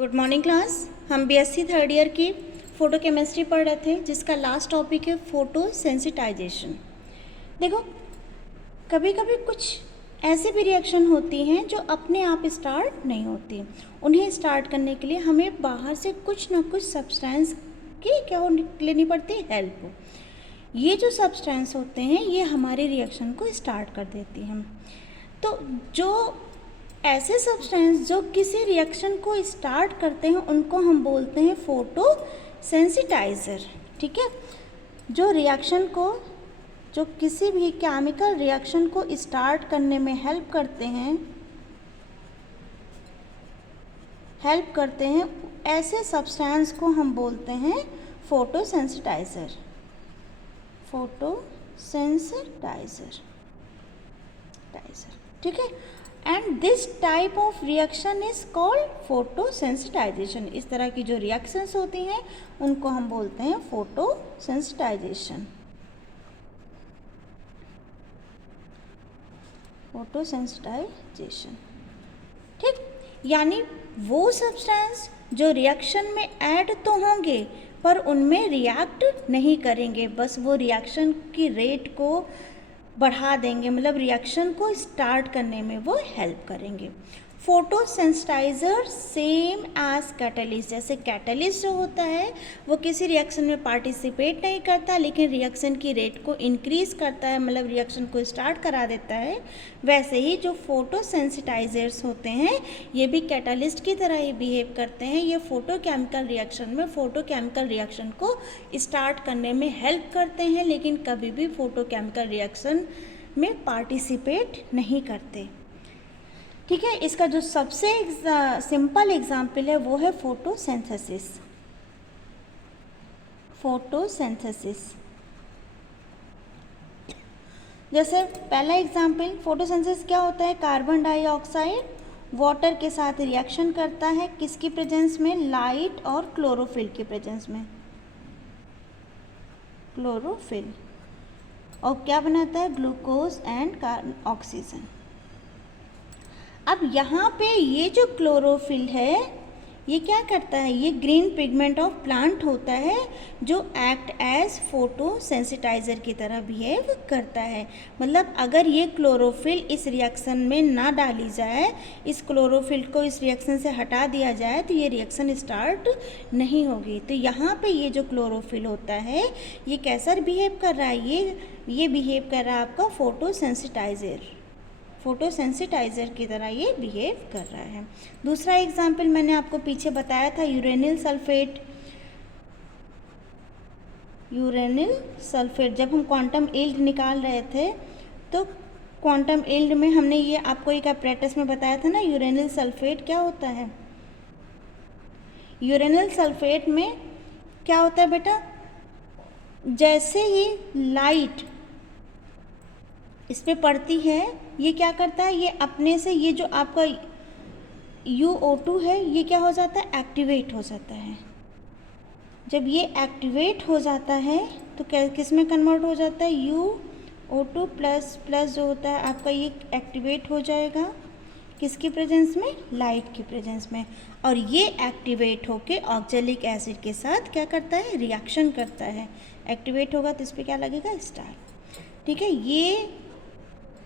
Good morning class. हम BSc third year की photo chemistry पढ़ रहे थे, जिसका लास्ट टॉपिक है फ़ोटो सेंसिटाइजेशन। देखो, कभी कभी कुछ ऐसे भी रिएक्शन होती हैं जो अपने आप स्टार्ट नहीं होती। उन्हें स्टार्ट करने के लिए हमें बाहर से कुछ ना कुछ सब्सटेंस की क्या लेनी पड़ती है, हेल्प। ये जो सब्सटेंस होते हैं ये हमारे रिएक्शन को स्टार्ट कर देती हैं। तो जो ऐसे सब्सटेंस जो किसी रिएक्शन को स्टार्ट करते हैं उनको हम बोलते हैं फोटो सेंसिटाइज़र। ठीक है, जो रिएक्शन को, जो किसी भी केमिकल रिएक्शन को स्टार्ट करने में हेल्प करते हैं ऐसे सब्सटेंस को हम बोलते हैं फोटो सेंसिटाइज़र। ठीक है, and this type of reaction is called photo sensitization. इस तरह की जो रिएक्शंस होती हैं उनको हम बोलते हैं फोटो सेंसिटाइजेशन। ठीक, यानी वो सब्सटेंस जो रिएक्शन में ऐड तो होंगे पर उनमें रिएक्ट नहीं करेंगे, बस वो रिएक्शन की रेट को बढ़ा देंगे, मतलब रिएक्शन को स्टार्ट करने में वो हेल्प करेंगे। Photo sensitizer same as catalyst. जैसे कैटलिस्ट जो होता है वो किसी रिएक्शन में पार्टिसिपेट नहीं करता लेकिन रिएक्शन की रेट को इंक्रीज़ करता है, मतलब रिएक्शन को स्टार्ट करा देता है। वैसे ही जो फोटो सेंसिटाइज़र्स होते हैं ये भी कैटलिस्ट की तरह ही बिहेव करते हैं। ये फोटोकेमिकल रिएक्शन को स्टार्ट करने में हेल्प करते हैं लेकिन कभी भी फोटोकेमिकल रिएक्शन में पार्टिसिपेट नहीं करते। ठीक है, इसका जो सबसे सिंपल एग्जाम्पल है वो है फोटोसिंथेसिस। जैसे पहला एग्जाम्पल, फोटोसिंथेसिस क्या होता है? कार्बन डाइऑक्साइड वाटर के साथ रिएक्शन करता है, किसकी प्रेजेंस में? लाइट और क्लोरोफिल की प्रेजेंस में। क्लोरोफिल, और क्या बनाता है? Glucose and oxygen. अब यहाँ पे ये जो क्लोरोफिल है ये क्या करता है? ये ग्रीन पिगमेंट ऑफ प्लांट होता है जो एक्ट एज फोटो सेंसिटाइज़र की तरह बिहेव करता है। मतलब अगर ये क्लोरोफिल इस रिएक्शन में ना डाली जाए, इस क्लोरोफिल को इस रिएक्शन से हटा दिया जाए तो ये रिएक्शन स्टार्ट नहीं होगी। तो यहाँ पे ये जो क्लोरोफिल होता है ये कैसा बिहेव कर रहा है? ये बिहेव कर रहा है आपका फोटोसेंसिटाइज़र की तरह ये बिहेव कर रहा है। दूसरा एग्जाम्पल मैंने आपको पीछे बताया था, यूरेनिल सल्फेट। जब हम क्वांटम यील्ड निकाल रहे थे तो क्वांटम यील्ड में हमने ये आपको एक अपरेटस में बताया था ना, यूरेनिल सल्फेट क्या होता है? यूरेनिल सल्फेट में क्या होता है बेटा? जैसे ही लाइट इस पे पड़ती है ये क्या करता है? ये अपने से ये जो आपका UO2 है ये क्या हो जाता है? एक्टिवेट हो जाता है। जब ये एक्टिवेट हो जाता है तो किस में कन्वर्ट हो जाता है? UO2 प्लस जो होता है आपका ये एक्टिवेट हो जाएगा किसकी प्रेजेंस में? लाइट की प्रेजेंस में। और ये एक्टिवेट होके ऑक्जेलिक एसिड के साथ क्या करता है? रिएक्शन करता है। एक्टिवेट होगा तो इस पर क्या लगेगा? स्टार। ठीक है, ये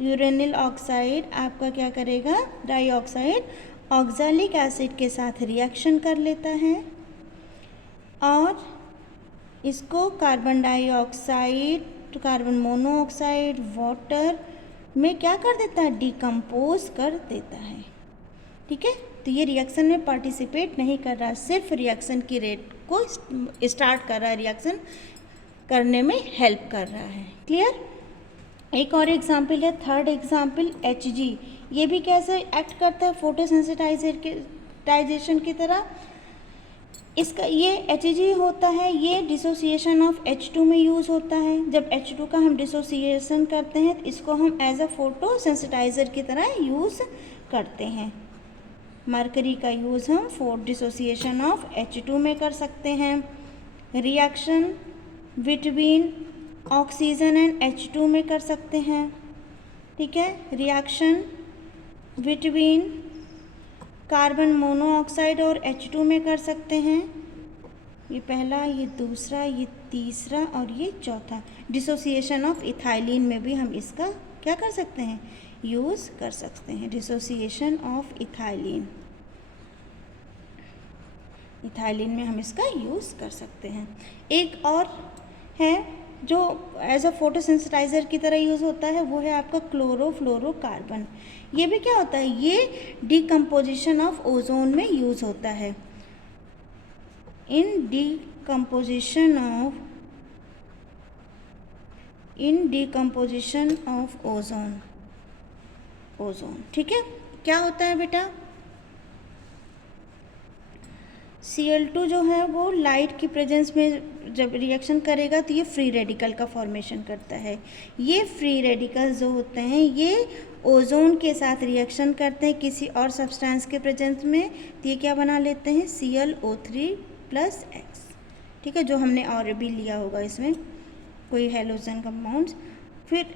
यूरेनिल ऑक्साइड आपका क्या करेगा? डाइऑक्साइड ऑक्जेलिक एसिड के साथ रिएक्शन कर लेता है और इसको carbon dioxide, carbon monoxide, water में क्या कर देता है? डिकम्पोज कर देता है। ठीक है, तो ये रिएक्शन में पार्टिसिपेट नहीं कर रहा, सिर्फ रिएक्शन की रेट को स्टार्ट कर रहा है, रिएक्शन करने में हेल्प कर रहा है। क्लियर? एक और एग्जाम्पल है, थर्ड एग्जाम्पल Hg। ये भी कैसे एक्ट करता है? फोटोसेंसिटाइजेशन की तरह। इसका ये Hg होता है, ये डिसोसिएशन ऑफ H2 में यूज़ होता है। जब H2 का हम डिसोसिएशन करते हैं तो इसको हम एज अ फोटोसेंसिटाइज़र की तरह यूज़ करते हैं। मरकरी का यूज़ हम फॉर डिसोसिएशन ऑफ H2 में कर सकते हैं। Reaction between oxygen and H2 में कर सकते हैं। ठीक है, रिएक्शन बिटवीन कार्बन मोनोऑक्साइड और H2 में कर सकते हैं। ये पहला, ये दूसरा, ये तीसरा और ये चौथा। डिसोसिएशन ऑफ इथाइलिन में भी हम इसका क्या कर सकते हैं, यूज़ कर सकते हैं। डिसोसिएशन ऑफ इथाइलिन, इथाइलिन में हम इसका यूज़ कर सकते हैं। एक और है जो एज अ फोटोसेंसिटाइज़र की तरह यूज़ होता है, वो है आपका क्लोरोफ्लोरोकार्बन। ये भी क्या होता है, ये डिकम्पोजिशन ऑफ ओजोन में यूज़ होता है। इन डिकम्पोजिशन ऑफ ओजोन, ठीक है। क्या होता है बेटा, Cl2 जो है वो लाइट की प्रेजेंस में जब रिएक्शन करेगा तो ये फ्री रेडिकल का फॉर्मेशन करता है। ये फ्री रेडिकल्स जो होते हैं ये ओजोन के साथ रिएक्शन करते हैं किसी और सब्सटेंस के प्रेजेंस में, तो ये क्या बना लेते हैं, ClO3+X, ठीक है, जो हमने और भी लिया होगा इसमें कोई हेलोजन कंपाउंड्स। फिर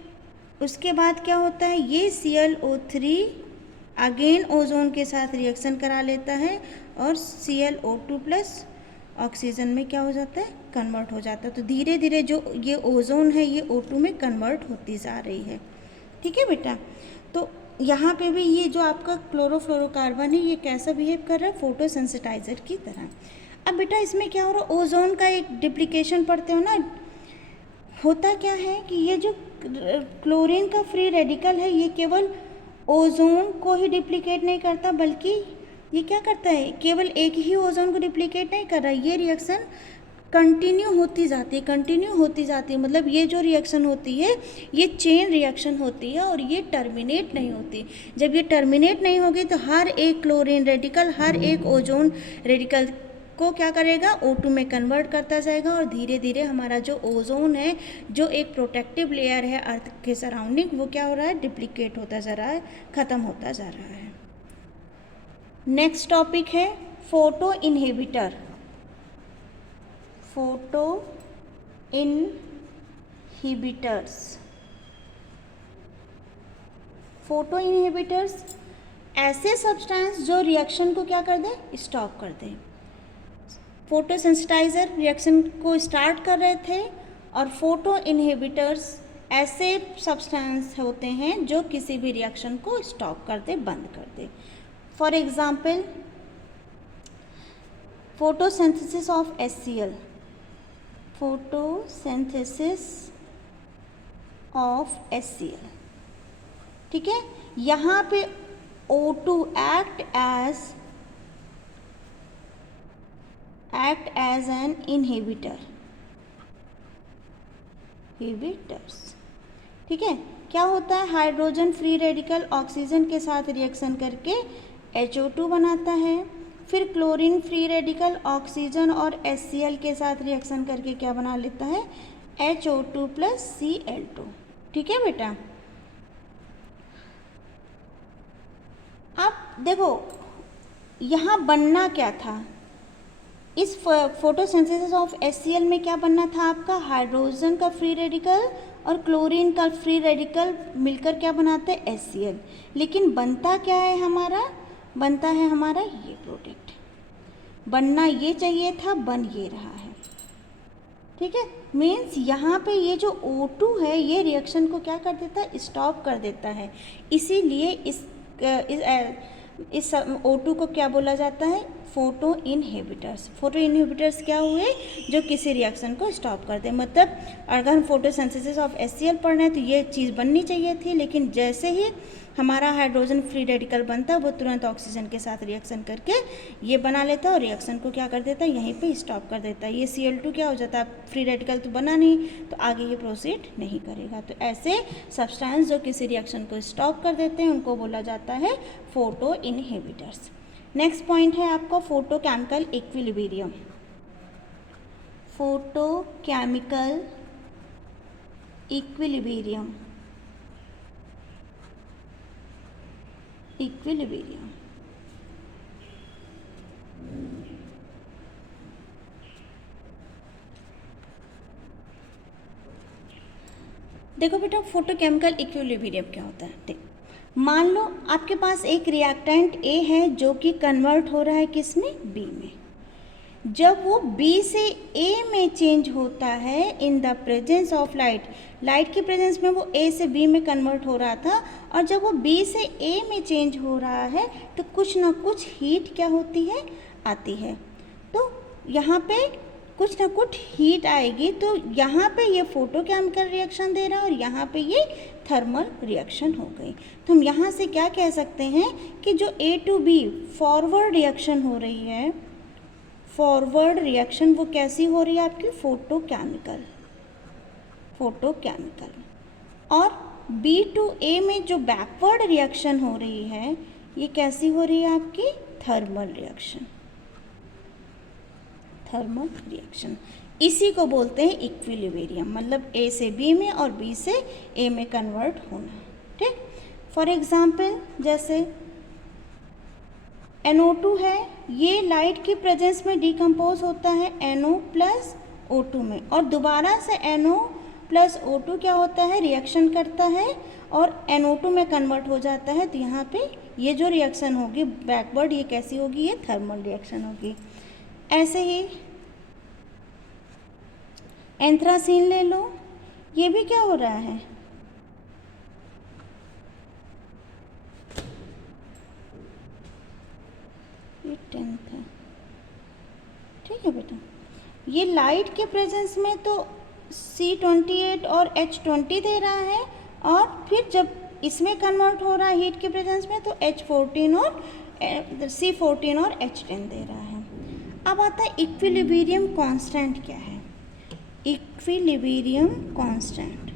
उसके बाद क्या होता है, ये ClO3 अगेन ओजोन के साथ रिएक्शन करा लेता है और ClO2+ ऑक्सीजन में क्या हो जाता है, कन्वर्ट हो जाता है। तो धीरे धीरे जो ये ओजोन है ये O2 में कन्वर्ट होती जा रही है, ठीक है बेटा। तो यहाँ पे भी ये जो आपका क्लोरोफ्लोरोकार्बन है ये कैसा बिहेव कर रहा है, फोटोसेंसिटाइजर की तरह। अब बेटा इसमें क्या हो रहा है, ओजोन का एक डिप्लीकेशन पढ़ते हो ना, होता क्या है कि ये जो क्लोरीन का फ्री रेडिकल है ये केवल ओजोन को ही डिप्लीकेट नहीं करता, बल्कि ये क्या करता है, केवल एक ही ओजोन को डिप्लीकेट नहीं कर रहा, ये रिएक्शन कंटिन्यू होती जाती है, मतलब ये जो रिएक्शन होती है ये चेन रिएक्शन होती है और ये टर्मिनेट नहीं होती। जब ये टर्मिनेट नहीं होगी तो हर एक क्लोरीन रेडिकल हर एक ओजोन रेडिकल को क्या करेगा, O2 में कन्वर्ट करता जाएगा और धीरे धीरे हमारा जो ओजोन है, जो एक प्रोटेक्टिव लेयर है अर्थ के सराउंडिंग, वो क्या हो रहा है, डिप्लीकेट होता जा रहा है, ख़त्म होता जा रहा है। नेक्स्ट टॉपिक है फोटो इनहिबिटर। फोटो इनहिबिटर्स ऐसे सब्सटेंस जो रिएक्शन को क्या कर दे, स्टॉप कर दे। फोटोसेंसिटाइज़र रिएक्शन को स्टार्ट कर रहे थे और फोटो इनहिबिटर्स ऐसे सब्सटेंस होते हैं जो किसी भी रिएक्शन को स्टॉप कर दे, बंद कर दे। For example photosynthesis of HCl, ठीक है। यहाँ पे O2 act as an inhibitors, ठीक है। क्या होता है, हाइड्रोजन फ्री रेडिकल ऑक्सीजन के साथ रिएक्शन करके HO2 बनाता है, फिर क्लोरीन फ्री रेडिकल ऑक्सीजन और HCl के साथ रिएक्शन करके क्या बना लेता है, HO2+Cl2, ठीक है बेटा। अब देखो यहाँ बनना क्या था, इस फोटोसिंथेसिस ऑफ HCl में क्या बनना था आपका, हाइड्रोजन का फ्री रेडिकल और क्लोरीन का फ्री रेडिकल मिलकर क्या बनाते हैं, HCl। लेकिन बनता क्या है हमारा, बनता है हमारा ये प्रोडक्ट। बनना ये चाहिए था, बन ये रहा है, ठीक है। मीन्स यहाँ पे ये जो O2 है ये रिएक्शन को क्या कर देता है, स्टॉप कर देता है। इसीलिए इस O2 को क्या बोला जाता है, फोटो इनहिबिटर्स। फोटो इनहिबिटर्स क्या हुए, जो किसी रिएक्शन को स्टॉप कर दे। मतलब अगर हम फोटोसिंथेसिस ऑफ HCl पढ़ रहे हैं तो ये चीज़ बननी चाहिए थी, लेकिन जैसे ही हमारा हाइड्रोजन फ्री रेडिकल बनता है वो तुरंत ऑक्सीजन के साथ रिएक्शन करके ये बना लेता है और रिएक्शन को क्या कर देता है, यहीं पे स्टॉप कर देता है। ये Cl2 क्या हो जाता है, फ्री रेडिकल तो बना नहीं, तो आगे ये प्रोसीड नहीं करेगा। तो ऐसे सब्सटेंस जो किसी रिएक्शन को स्टॉप कर देते हैं उनको बोला जाता है फोटो इनहिबिटर्स। नेक्स्ट पॉइंट है आपका फोटोकेमिकल इक्विलिब्रियम। फोटोकेमिकल इक्विलिब्रियम, देखो बेटा फोटोकेमिकल इक्विलिब्रियम क्या होता है। देख मान लो आपके पास एक रिएक्टेंट ए है जो कि कन्वर्ट हो रहा है किस में, बी में। जब वो बी से ए में चेंज होता है in the presence of light, light की प्रेजेंस में वो ए से बी में कन्वर्ट हो रहा था, और जब वो बी से ए में चेंज हो रहा है तो कुछ ना कुछ हीट क्या होती है, आती है। तो यहाँ पे कुछ ना कुछ हीट आएगी, तो यहाँ पे ये फोटोकेमिकल रिएक्शन दे रहा है और यहाँ पे ये थर्मल रिएक्शन हो गई। तो हम यहाँ से क्या कह सकते हैं कि जो ए टू बी फॉरवर्ड रिएक्शन हो रही है, फॉरवर्ड रिएक्शन वो कैसी हो रही है आपकी, फोटोकेमिकल, और बी टू ए में जो बैकवर्ड रिएक्शन हो रही है ये कैसी हो रही है आपकी, थर्मल रिएक्शन। इसी को बोलते हैं इक्विलिब्रियम, मतलब ए से बी में और बी से ए में कन्वर्ट होना। ठीक, फॉर एग्जाम्पल जैसे NO2 है, ये लाइट की प्रेजेंस में डिकम्पोज होता है NO प्लस O2 में, और दोबारा से NO प्लस O2 क्या होता है, रिएक्शन करता है और NO2 में कन्वर्ट हो जाता है। तो यहाँ पे ये जो रिएक्शन होगी बैकवर्ड, ये कैसी होगी, ये थर्मल रिएक्शन होगी। ऐसे ही एंथ्रासीन ले लो, ये भी क्या हो रहा है, ये 10th है, ठीक है बेटा। ये लाइट के प्रेजेंस में तो C28 और H20 दे रहा है, और फिर जब इसमें कन्वर्ट हो रहा है हीट के प्रेजेंस में तो H14 और C14 और H10 दे रहा है। अब आता है इक्विलिब्रियम कांस्टेंट क्या है, इक्विलिब्रियम कांस्टेंट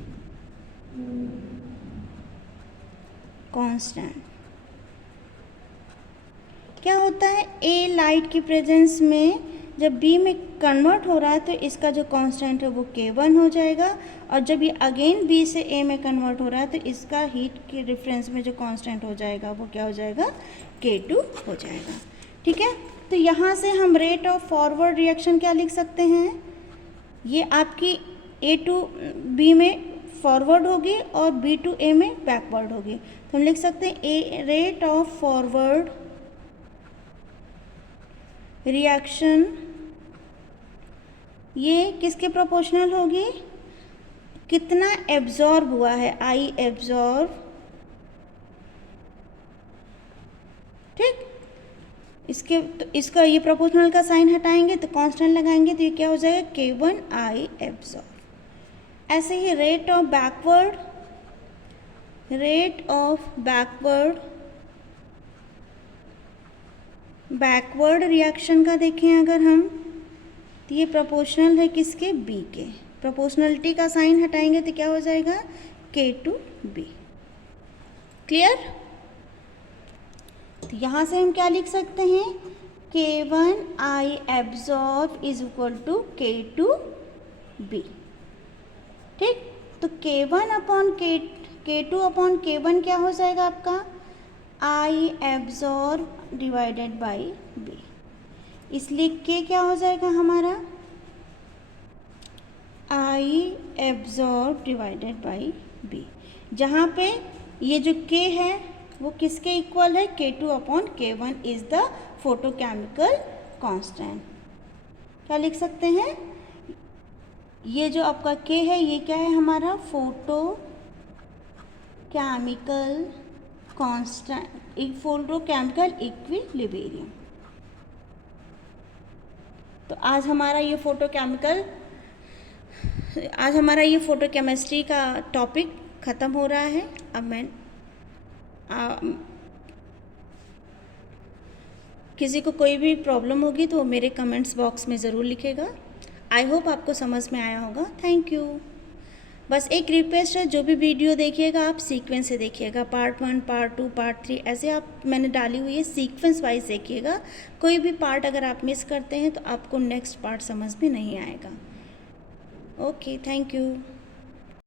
क्या होता है, ए लाइट की प्रेजेंस में जब बी में कन्वर्ट हो रहा है तो इसका जो कांस्टेंट है वो K1 हो जाएगा, और जब ये अगेन बी से ए में कन्वर्ट हो रहा है तो इसका हीट के डिफरेंस में जो कांस्टेंट हो जाएगा वो क्या हो जाएगा, K2 हो जाएगा। ठीक है, तो यहाँ से हम रेट ऑफ फॉरवर्ड रिएक्शन क्या लिख सकते हैं, ये आपकी ए टू बी में फॉरवर्ड होगी और बी टू ए में बैकवर्ड होगी। तो हम लिख सकते हैं a rate of forward reaction ये किसके प्रोपोर्शनल होगी, कितना एब्जॉर्ब हुआ है, आई एब्जॉर्ब। ठीक, इसके तो इसका ये प्रोपोर्शनल का साइन हटाएंगे तो कांस्टेंट लगाएंगे तो ये क्या हो जाएगा, K1 आई एब्जॉर्ब। ऐसे ही रेट ऑफ बैकवर्ड रिएक्शन का देखें अगर हम, तो ये प्रोपोर्शनल है किसके, B के। प्रोपोर्शनलिटी का साइन हटाएंगे तो क्या हो जाएगा, K2B। क्लियर। तो यहाँ से हम क्या लिख सकते हैं, K1 I absorb is equal to K2B। ठीक, तो K1 upon K2 upon K1 क्या हो जाएगा आपका, आई एब्जॉर्ब डिवाइडेड बाई B। इसलिए K क्या हो जाएगा हमारा, आई एब्जॉर्ब डिवाइडेड बाई B, जहाँ पे ये जो K है वो किसके इक्वल है, K2 upon K1 is the photochemical constant. क्या लिख सकते हैं, ये जो आपका K है ये क्या है हमारा, फोटोकेमिकल कांस्टेंट, फोटोकेमिकल इक्विलिब्रियम। तो आज हमारा ये फोटोकेमिस्ट्री का टॉपिक ख़त्म हो रहा है। अब मैं किसी को कोई भी प्रॉब्लम होगी तो वो मेरे कमेंट्स बॉक्स में ज़रूर लिखेगा। आई होप आपको समझ में आया होगा। Thank you. बस एक रिक्वेस्ट है, जो भी वीडियो देखिएगा आप सीक्वेंस से देखिएगा, पार्ट 1, पार्ट 2, पार्ट 3 ऐसे आप मैंने डाली हुई है, सीक्वेंस वाइज देखिएगा। कोई भी पार्ट अगर आप मिस करते हैं तो आपको नेक्स्ट पार्ट समझ में नहीं आएगा। Okay, thank you.